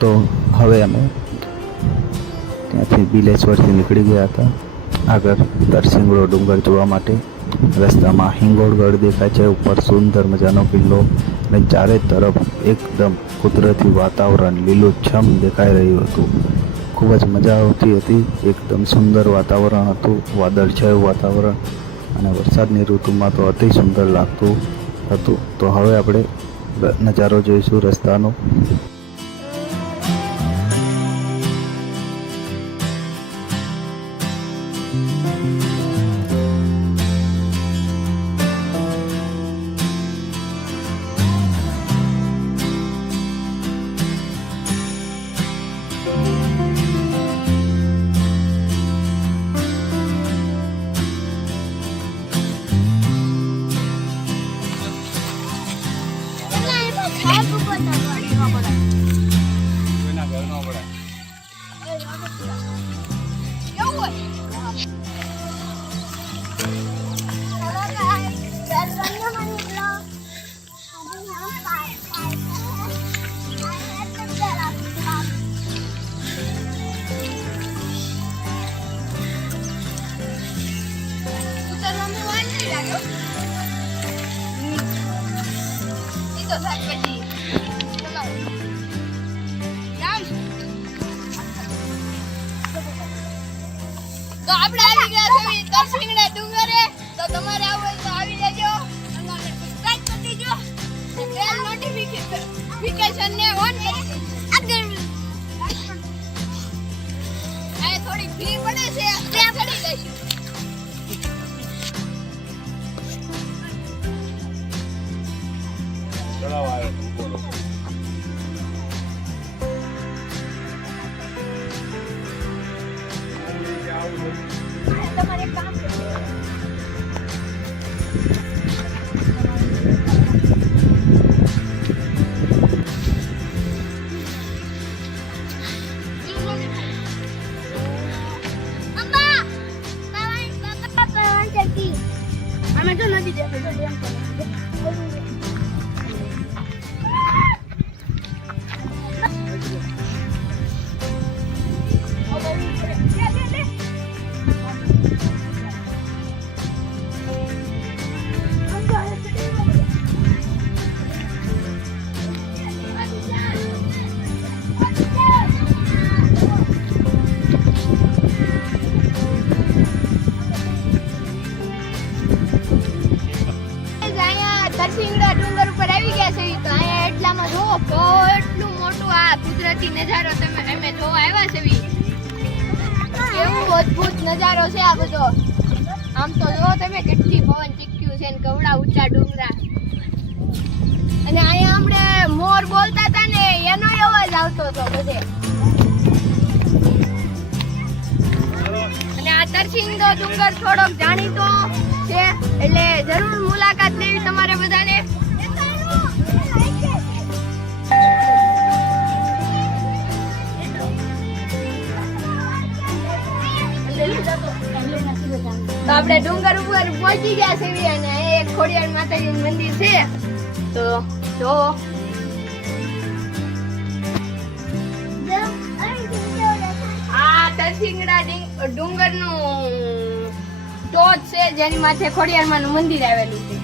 તો હવે અમે ત્યાંથી બિલેશ્વરથી નીકળી ગયા હતા આગળ તરસિંગડો ડુંગર જોવા માટે. રસ્તામાં હિંગોળગઢ દેખાય છે, ઉપર સુંદર મજાનો કિલ્લો અને ચારે તરફ એકદમ કુદરતી વાતાવરણ લીલુંછમ દેખાઈ રહ્યું હતું. ખૂબ જ મજા આવતી હતી. એકદમ સુંદર વાતાવરણ હતું, વાદળછાયું વાતાવરણ, અને વરસાદની ઋતુમાં તો અતિ સુંદર લાગતું હતું. તો હવે આપણે નજારો જોઈશું રસ્તાનો. તો આપણે આવી ગયા છે તરસિંગડા ડુંગરે. તો તમારે આવું હોય તો આવી જજો. તમારે સબસ્ક્રાઇબ કરી દેજો. બેલ નોટિફિકેશન ને ઓન કરી દેજો. આ થોડી ફી પડે છે, આપણે ચડી જઈશું. ચલાવ આવે બોલો. તમારે કામ અમે તો નથી જતો ડેમ પર. તરસિંગડા ડુંગર ઉપર આવી ગયા છે. તો અહીંયા એટલામાં જોવો કેટલું મોટું આ કુદરતી નજારો તમે અમે જોવા આવ્યા છે. કેવું અદ્ભુત નજારો છે આ બધો. આમ તો જો તમે કેટલી પવન ચીક્યું છે ને કવડા ઊંચા ડુંગરા. અને અહીંયા આપણે મોર બોલતા હતા ને એનો અવાજ આવતો હતો બધે. અને આ તરસિંગડો ડુંગર થોડોક જાણીતો છે, એટલે જરૂર મુલાકાત લેવી તમારે બધાને. તો આપણે ડુંગર ઉપર પહોંચી ગયા છીએ અને એક ખોડિયાર માતાજીનું મંદિર છે. તો જો આ તરસિંગડા ડુંગરનું ટોચ છે, જેની માથે ખોડિયારમાંનું મંદિર આવેલું છે.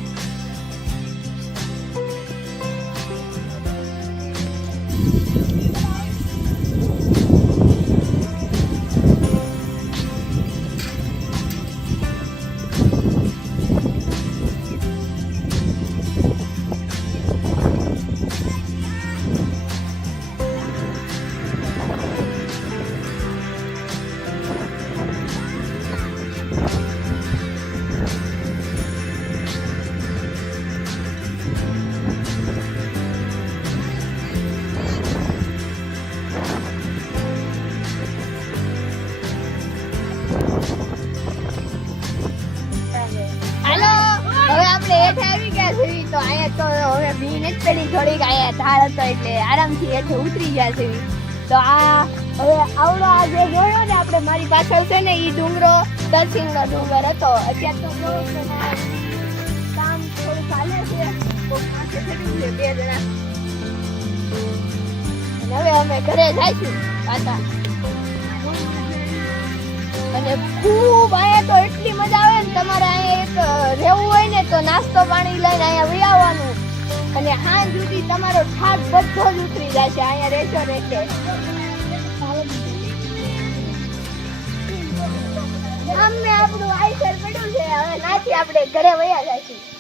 આપણે હેઠે આવી ગયા છે તો અહીંયા તો હવે ભીન જ પડી થોડીક અહીંયા ઢાળ હતો એટલે આરામથી હેઠે ઉતરી ગયા છે તો આ હવે આવડો આ જે જોયો ને આપણે મારી પાછળ છે ને ઈ ડુંગરો દર્શિંગનો ડુંગર હતો અત્યારે તો જો કામ થોડું ચાલે છે કોક પાસે ચડ્યું છે 2 જણા અને હવે અમે ઘરે જઈશું પાછા અને ખૂબ અહીંયા તો એટલી મજા આવે ને તમારે અહીંયા એક રહેવું હોય ને તો નાસ્તો પાણી લઈને અહીંયા વહી આવવાનું અને સાંજ સુધી તમારો થાક બધો જ ઉતરી જશે અહીંયા રહેશો ને એટલે અમને આપણું આઈસર પડ્યું છે હવે નાથી આપણે ઘરે વયા જઈશું